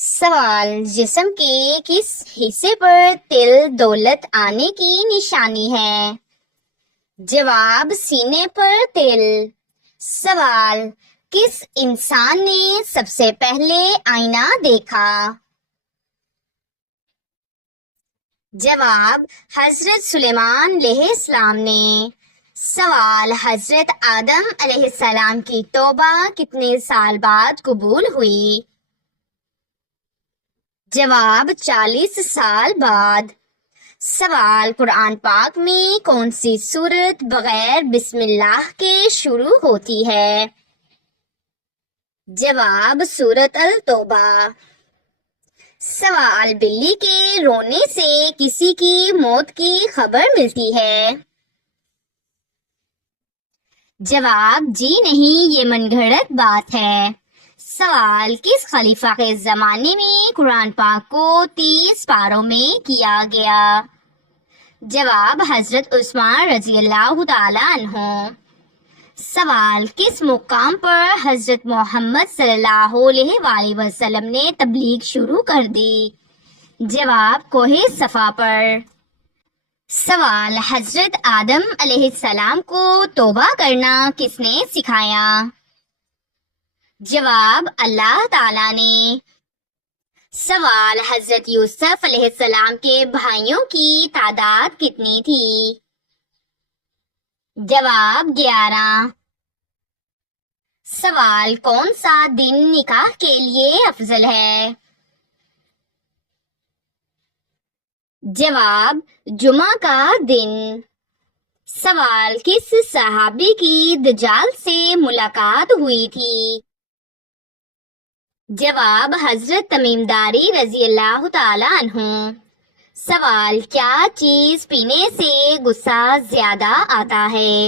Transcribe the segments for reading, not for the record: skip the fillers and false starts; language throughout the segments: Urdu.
سوال: جسم کے کس حصے پر تل دولت آنے کی نشانی ہے؟ جواب: سینے پر تل۔ سوال: کس انسان نے سب سے پہلے آئینہ دیکھا؟ جواب: حضرت سلیمان علیہ السلام نے۔ سوال: حضرت آدم علیہ السلام کی توبہ کتنے سال بعد قبول ہوئی؟ جواب: 40 سال بعد۔ سوال: قرآن پاک میں کون سی سورت بغیر بسم اللہ کے شروع ہوتی ہے؟ جواب: سورۃ التوبہ۔ سوال: بلی کے رونے سے کسی کی موت کی خبر ملتی ہے؟ جواب: جی نہیں، یہ من گھڑت بات ہے۔ سوال: کس خلیفہ کے زمانے میں قرآن پاک کو 30 پاروں میں کیا گیا؟ جواب: حضرت عثمان رضی اللہ تعالی عنہ۔ سوال: کس مقام پر حضرت محمد صلی اللہ علیہ وآلہ وسلم نے تبلیغ شروع کر دی؟ جواب: کوہ صفا پر۔ سوال: حضرت آدم علیہ السلام کو توبہ کرنا کس نے سکھایا؟ جواب: اللہ تعالیٰ نے۔ سوال: حضرت یوسف علیہ السلام کے بھائیوں کی تعداد کتنی تھی؟ جواب: 11۔ سوال: کون سا دن نکاح کے لیے افضل ہے؟ جواب: جمعہ کا دن۔ سوال: کس صحابی کی دجال سے ملاقات ہوئی تھی؟ جواب: حضرت تمیم داری رضی اللہ تعالی عنہ۔ سوال: کیا چیز پینے سے غصہ زیادہ آتا ہے؟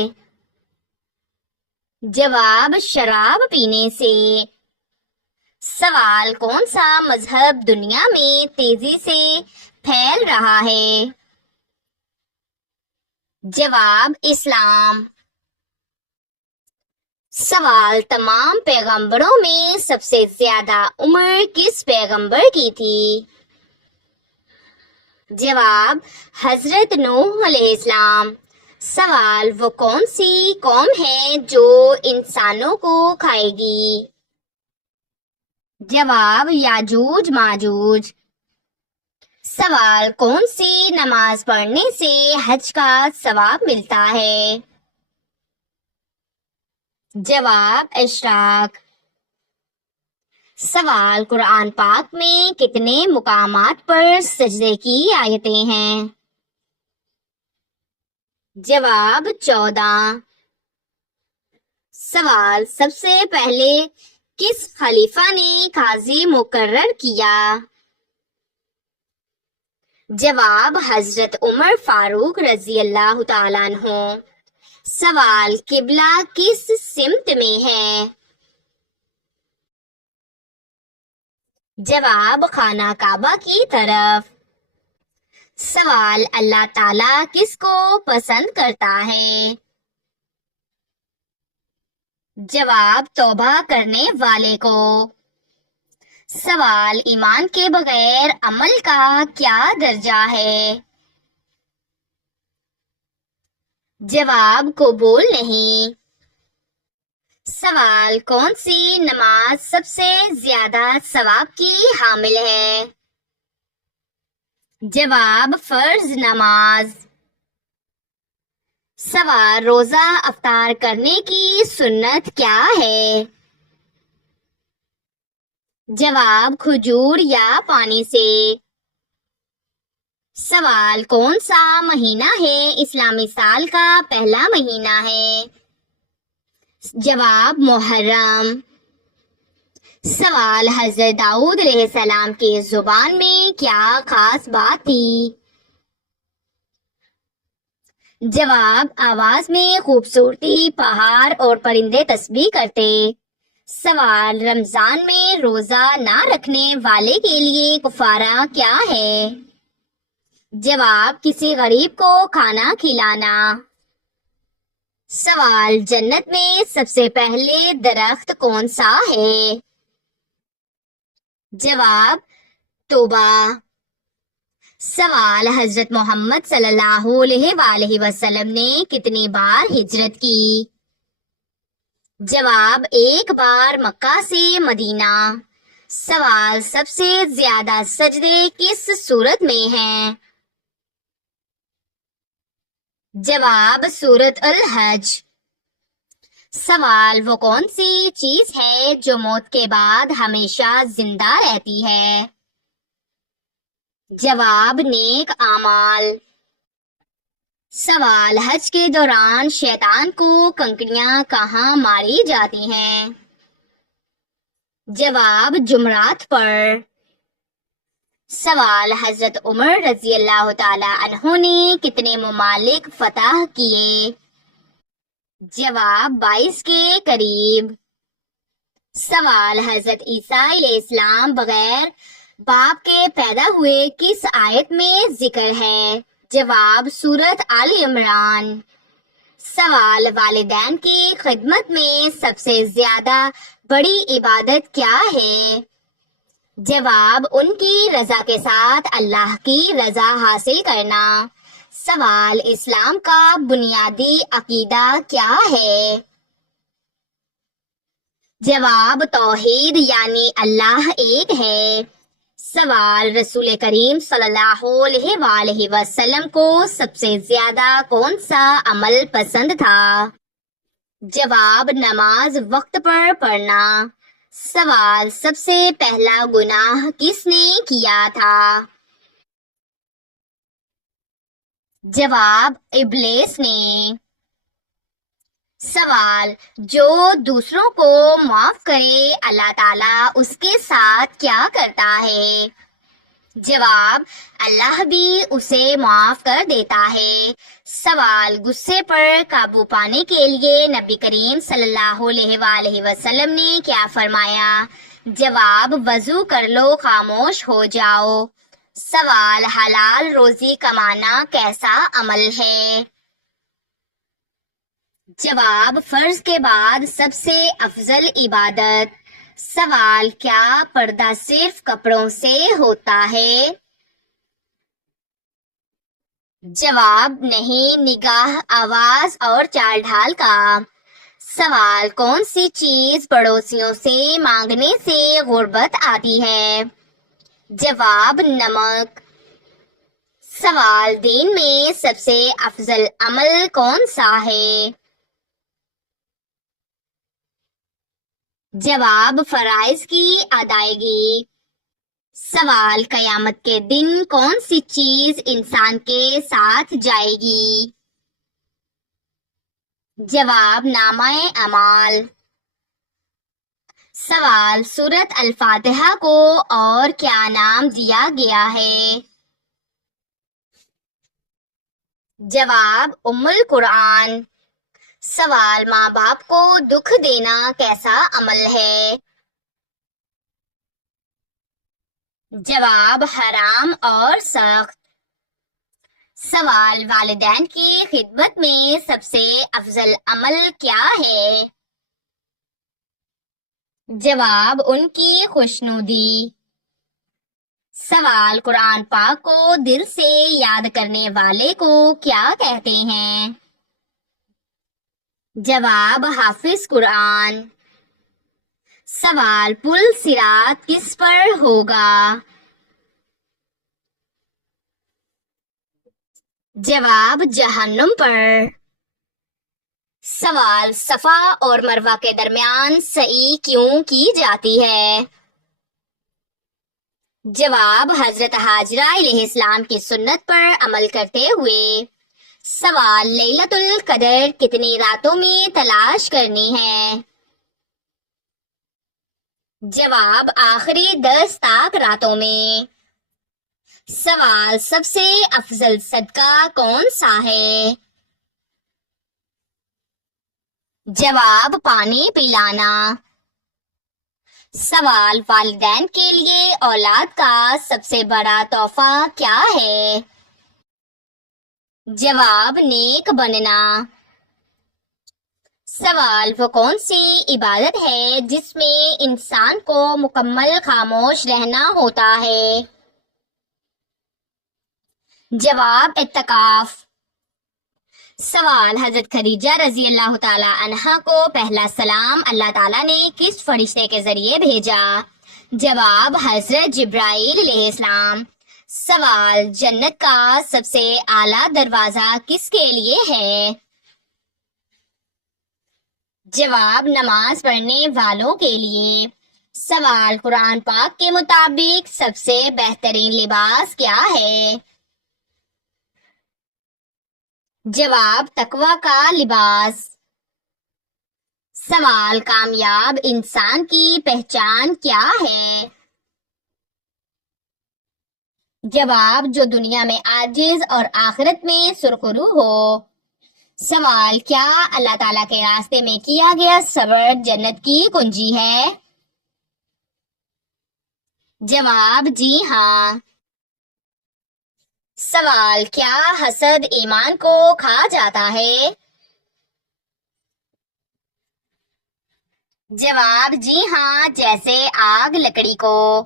جواب: شراب پینے سے۔ سوال: کون سا مذہب دنیا میں تیزی سے پھیل رہا ہے؟ جواب: اسلام۔ سوال: تمام پیغمبروں میں سب سے زیادہ عمر کس پیغمبر کی تھی؟ جواب: حضرت نوح علیہ السلام۔ سوال: وہ کون سی قوم ہے جو انسانوں کو کھائے گی؟ جواب: یاجوج ماجوج۔ سوال: کون سی نماز پڑھنے سے حج کا ثواب ملتا ہے؟ جواب: اشراق۔ سوال: قرآن پاک میں کتنے مقامات پر سجدے کی آیتیں ہیں؟ جواب: 14۔ سوال: سب سے پہلے کس خلیفہ نے قاضی مقرر کیا؟ جواب: حضرت عمر فاروق رضی اللہ تعالیٰ عنہ۔ سوال: قبلہ کس سمت میں ہے؟ جواب: خانہ کعبہ کی طرف۔ سوال: اللہ تعالیٰ کس کو پسند کرتا ہے؟ جواب: توبہ کرنے والے کو۔ سوال: ایمان کے بغیر عمل کا کیا درجہ ہے؟ جواب: قبول نہیں۔ سوال: کون سی نماز سب سے زیادہ ثواب کی حامل ہے؟ جواب: فرض نماز۔ سوال: روزہ افطار کرنے کی سنت کیا ہے؟ جواب: کھجور یا پانی سے۔ سوال: کون سا مہینہ ہے اسلامی سال کا پہلا مہینہ ہے؟ جواب: محرم۔ سوال: حضرت داؤد علیہ السلام کی زبان میں کیا خاص بات تھی؟ جواب: آواز میں خوبصورتی، پہاڑ اور پرندے تسبیح کرتے۔ سوال: رمضان میں روزہ نہ رکھنے والے کے لیے کفارہ کیا ہے؟ جواب: کسی غریب کو کھانا کھلانا۔ سوال: جنت میں سب سے پہلے درخت کون سا ہے؟ جواب توبہ۔ سوال حضرت محمد صلی اللہ علیہ وآلہ وسلم نے کتنی بار ہجرت کی؟ جواب ایک بار مکہ سے مدینہ۔ سوال سب سے زیادہ سجدے کس سورت میں ہیں؟ جواب سورۃ الحج۔ سوال وہ کون سی چیز ہے جو موت کے بعد ہمیشہ زندہ رہتی ہے؟ جواب نیک اعمال۔ سوال حج کے دوران شیطان کو کنکریاں کہاں ماری جاتی ہیں؟ جواب جمرات پر۔ سوال حضرت عمر رضی اللہ تعالی عنہ نے کتنے ممالک فتح کیے؟ جواب 22 کے قریب۔ سوال حضرت عیسیٰ علیہ السلام بغیر باپ کے پیدا ہوئے کس آیت میں ذکر ہے؟ جواب سورۃ آل عمران۔ سوال والدین کی خدمت میں سب سے زیادہ بڑی عبادت کیا ہے؟ جواب ان کی رضا کے ساتھ اللہ کی رضا حاصل کرنا۔ سوال اسلام کا بنیادی عقیدہ کیا ہے؟ جواب توحید یعنی اللہ ایک ہے۔ سوال رسول کریم صلی اللہ علیہ وآلہ وسلم کو سب سے زیادہ کون سا عمل پسند تھا؟ جواب نماز وقت پر پڑھنا۔ سوال سب سے پہلا گناہ کس نے کیا تھا؟ جواب ابلیس نے۔ سوال جو دوسروں کو معاف کرے اللہ تعالیٰ اس کے ساتھ کیا کرتا ہے؟ جواب اللہ بھی اسے معاف کر دیتا ہے۔ سوال غصے پر قابو پانے کے لیے نبی کریم صلی اللہ علیہ وآلہ وسلم نے کیا فرمایا؟ جواب وضو کر لو، خاموش ہو جاؤ۔ سوال حلال روزی کمانا کیسا عمل ہے؟ جواب فرض کے بعد سب سے افضل عبادت۔ سوال کیا پردہ صرف کپڑوں سے ہوتا ہے؟ جواب نہیں، نگاہ، آواز اور چال ڈھال کا۔ سوال کون سی چیز پڑوسیوں سے مانگنے سے غربت آتی ہے؟ جواب نمک۔ سوال دین میں سب سے افضل عمل کون سا ہے؟ جواب فرائض کی ادائیگی۔ سوال قیامت کے دن کون سی چیز انسان کے ساتھ جائے گی؟ جواب نامہ اعمال۔ سوال سورۃ الفاتحہ کو اور کیا نام دیا گیا ہے؟ جواب ام القرآن۔ سوال ماں باپ کو دکھ دینا کیسا عمل ہے؟ جواب حرام اور سخت۔ سوال والدین کی خدمت میں سب سے افضل عمل کیا ہے؟ جواب ان کی خوشنودی۔ سوال قرآن پاک کو دل سے یاد کرنے والے کو کیا کہتے ہیں؟ جواب حافظ قرآن۔ سوال پل صراط کس پر ہوگا؟ جواب جہنم پر۔ سوال صفا اور مروہ کے درمیان سعی کیوں کی جاتی ہے؟ جواب حضرت حاجرہ علیہ السلام کی سنت پر عمل کرتے ہوئے۔ سوال لیلۃ القدر کتنی راتوں میں تلاش کرنی ہے؟ جواب آخری 10 طاق راتوں میں۔ سوال سب سے افضل صدقہ کون سا ہے؟ جواب پانی پلانا۔ سوال والدین کے لیے اولاد کا سب سے بڑا تحفہ کیا ہے؟ جواب نیک بننا۔ سوال وہ کون سی عبادت ہے جس میں انسان کو مکمل خاموش رہنا ہوتا ہے؟ جواب اعتکاف۔ سوال حضرت خدیجہ رضی اللہ تعالی عنہا کو پہلا سلام اللہ تعالیٰ نے کس فرشتے کے ذریعے بھیجا؟ جواب حضرت جبرائیل علیہ السلام۔ سوال جنت کا سب سے اعلیٰ دروازہ کس کے لیے ہے؟ جواب نماز پڑھنے والوں کے لیے۔ سوال قرآن پاک کے مطابق سب سے بہترین لباس کیا ہے؟ جواب تقوی کا لباس۔ سوال کامیاب انسان کی پہچان کیا ہے؟ جواب جو دنیا میں عاجز اور آخرت میں سرخرو ہو۔ سوال کیا اللہ تعالیٰ کے راستے میں کیا گیا صبر جنت کی کنجی ہے؟ جواب جی ہاں۔ سوال کیا حسد ایمان کو کھا جاتا ہے؟ جواب جی ہاں، جیسے آگ لکڑی کو۔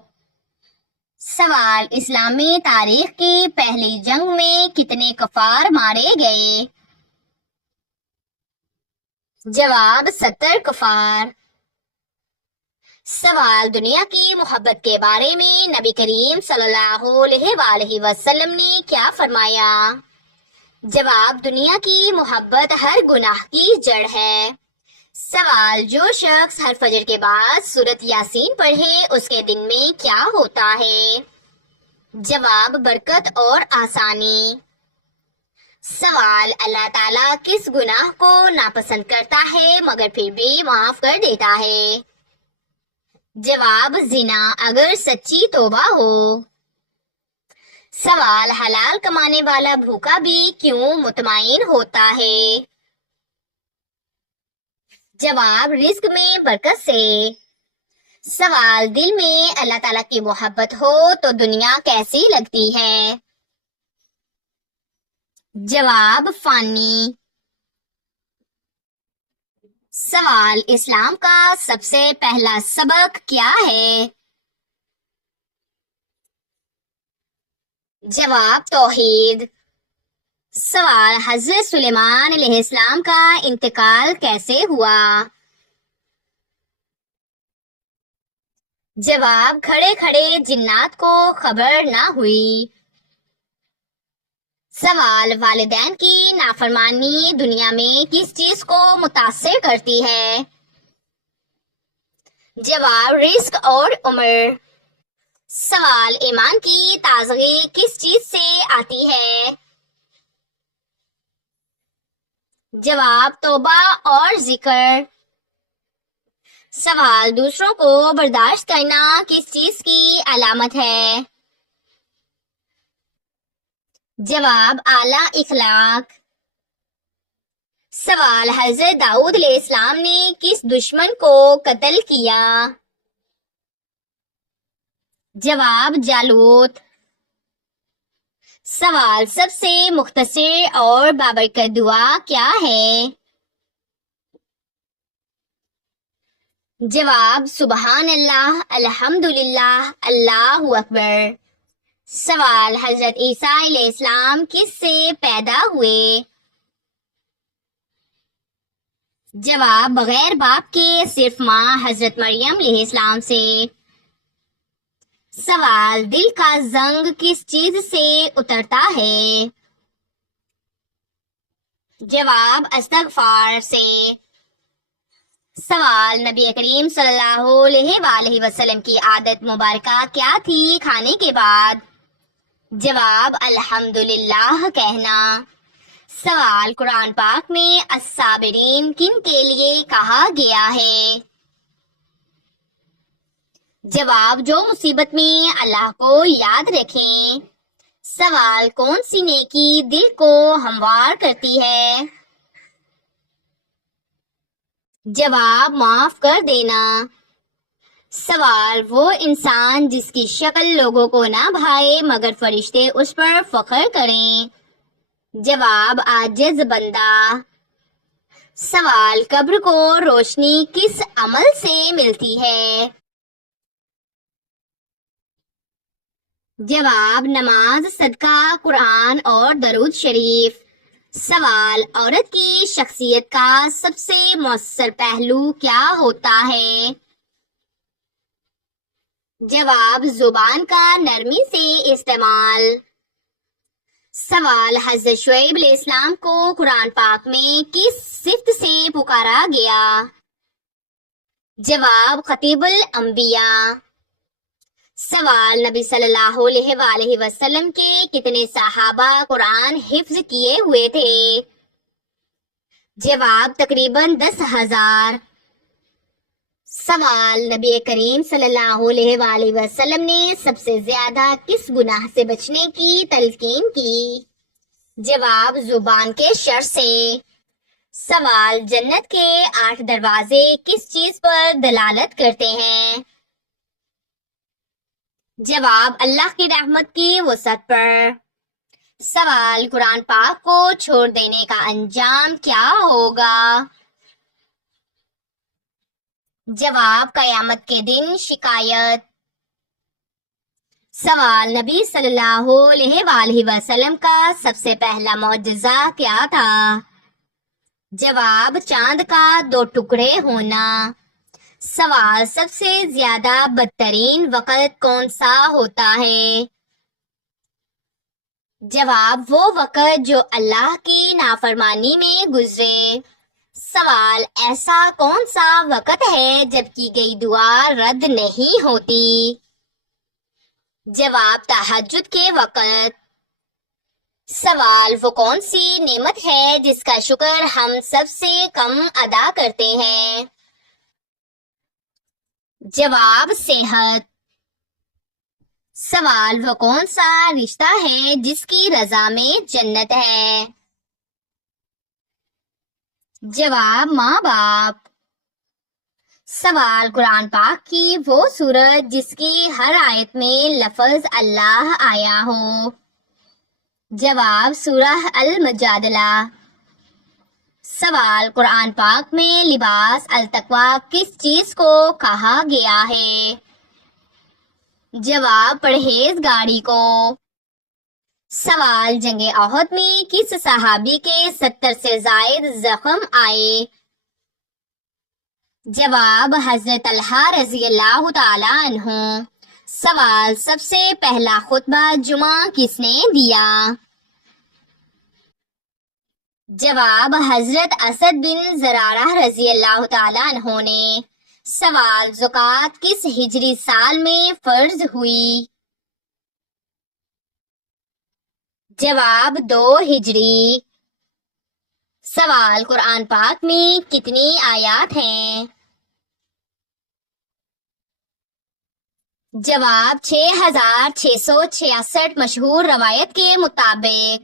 سوال اسلامی تاریخ کی پہلی جنگ میں کتنے کفار مارے گئے؟ جواب 70 کفار۔ سوال دنیا کی محبت کے بارے میں نبی کریم صلی اللہ علیہ وآلہ وسلم نے کیا فرمایا؟ جواب دنیا کی محبت ہر گناہ کی جڑ ہے۔ سوال جو شخص ہر فجر کے بعد سورۃ یاسین پڑھے اس کے دن میں کیا ہوتا ہے؟ جواب برکت اور آسانی۔ سوال اللہ تعالیٰ کس گناہ کو ناپسند کرتا ہے مگر پھر بھی معاف کر دیتا ہے؟ جواب زنا اگر سچی توبہ ہو۔ سوال حلال کمانے والا بھوکا بھی کیوں مطمئن ہوتا ہے؟ جواب رزق میں برکت سے۔ سوال دل میں اللہ تعالیٰ کی محبت ہو تو دنیا کیسی لگتی ہے؟ جواب فانی۔ سوال اسلام کا سب سے پہلا سبق کیا ہے؟ جواب توحید۔ سوال حضرت سلیمان علیہ السلام کا انتقال کیسے ہوا؟ جواب کھڑے کھڑے جنات کو خبر نہ ہوئی۔ سوال والدین کی نافرمانی دنیا میں کس چیز کو متاثر کرتی ہے؟ جواب رزق اور عمر۔ سوال ایمان کی تازگی کس چیز سے آتی ہے؟ جواب توبہ اور ذکر۔ سوال دوسروں کو برداشت کرنا کس چیز کی علامت ہے؟ جواب اعلیٰ اخلاق۔ سوال حضرت داؤد علیہ السلام نے کس دشمن کو قتل کیا؟ جواب جالوت۔ سوال سب سے مختصر اور بابرکت دعا کیا ہے؟ جواب سبحان اللہ، الحمدللہ، اللہ اکبر۔ سوال حضرت عیسیٰ علیہ السلام کس سے پیدا ہوئے؟ جواب بغیر باپ کے صرف ماں حضرت مریم علیہ السلام سے۔ سوال دل کا زنگ کس چیز سے اترتا ہے؟ جواب استغفار سے۔ سوال نبی کریم صلی اللہ علیہ وآلہ وسلم کی عادت مبارکہ کیا تھی کھانے کے بعد؟ جواب الحمدللہ کہنا۔ سوال قرآن پاک میں الصابرین کن کے لیے کہا گیا ہے؟ جواب جو مصیبت میں اللہ کو یاد رکھیں۔ سوال کون سی نیکی دل کو ہموار کرتی ہے؟ جواب معاف کر دینا۔ سوال وہ انسان جس کی شکل لوگوں کو نہ بھائے مگر فرشتے اس پر فخر کریں۔ جواب عاجز بندہ۔ سوال قبر کو روشنی کس عمل سے ملتی ہے؟ جواب نماز، صدقہ، قرآن اور درود شریف۔ سوال عورت کی شخصیت کا سب سے مؤثر پہلو کیا ہوتا ہے؟ جواب زبان کا نرمی سے استعمال۔ سوال حضرت شعیب علیہ السلام کو قرآن پاک میں کس صفت سے پکارا گیا؟ جواب خطیب الانبیاء۔ سوال نبی صلی اللہ علیہ وآلہ وسلم کے کتنے صحابہ قرآن حفظ کیے ہوئے تھے؟ جواب تقریباً 10,000۔ سوال نبی کریم صلی اللہ علیہ وآلہ وسلم نے سب سے زیادہ کس گناہ سے بچنے کی تلقین کی؟ جواب زبان کے شر سے۔ سوال جنت کے 8 دروازے کس چیز پر دلالت کرتے ہیں؟ جواب اللہ کی رحمت کی وسعت پر۔ سوال قرآن پاک کو چھوڑ دینے کا انجام کیا ہوگا؟ جواب قیامت کے دن شکایت۔ سوال نبی صلی اللہ علیہ وآلہ وسلم کا سب سے پہلا معجزہ کیا تھا؟ جواب چاند کا 2 ٹکڑے ہونا۔ سوال سب سے زیادہ بدترین وقت کون سا ہوتا ہے؟ جواب وہ وقت جو اللہ کی نافرمانی میں گزرے۔ سوال ایسا کون سا وقت ہے جب کی گئی دعا رد نہیں ہوتی؟ جواب تہجد کے وقت۔ سوال وہ کون سی نعمت ہے جس کا شکر ہم سب سے کم ادا کرتے ہیں؟ جواب صحت۔ سوال وہ کون سا رشتہ ہے جس کی رضا میں جنت ہے؟ جواب ماں باپ۔ سوال قرآن پاک کی وہ سورت جس کی ہر آیت میں لفظ اللہ آیا ہو؟ جواب سورہ المجادلہ۔ سوال قرآن پاک میں لباس التقویٰ کس چیز کو کہا گیا ہے؟ جواب پرہیزگاری کو۔ سوال جنگ احد میں کس صحابی کے 70 سے زائد زخم آئے؟ جواب حضرت طلحہ رضی اللہ تعالی عنہ۔ سوال سب سے پہلا خطبہ جمعہ کس نے دیا؟ جواب حضرت اسد بن زرارہ رضی اللہ تعالی عنہ نے۔ سوال زکوٰۃ کس ہجری سال میں فرض ہوئی؟ جواب 2 ہجری۔ سوال قرآن پاک میں کتنی آیات ہیں؟ جواب 6,666 مشہور روایت کے مطابق۔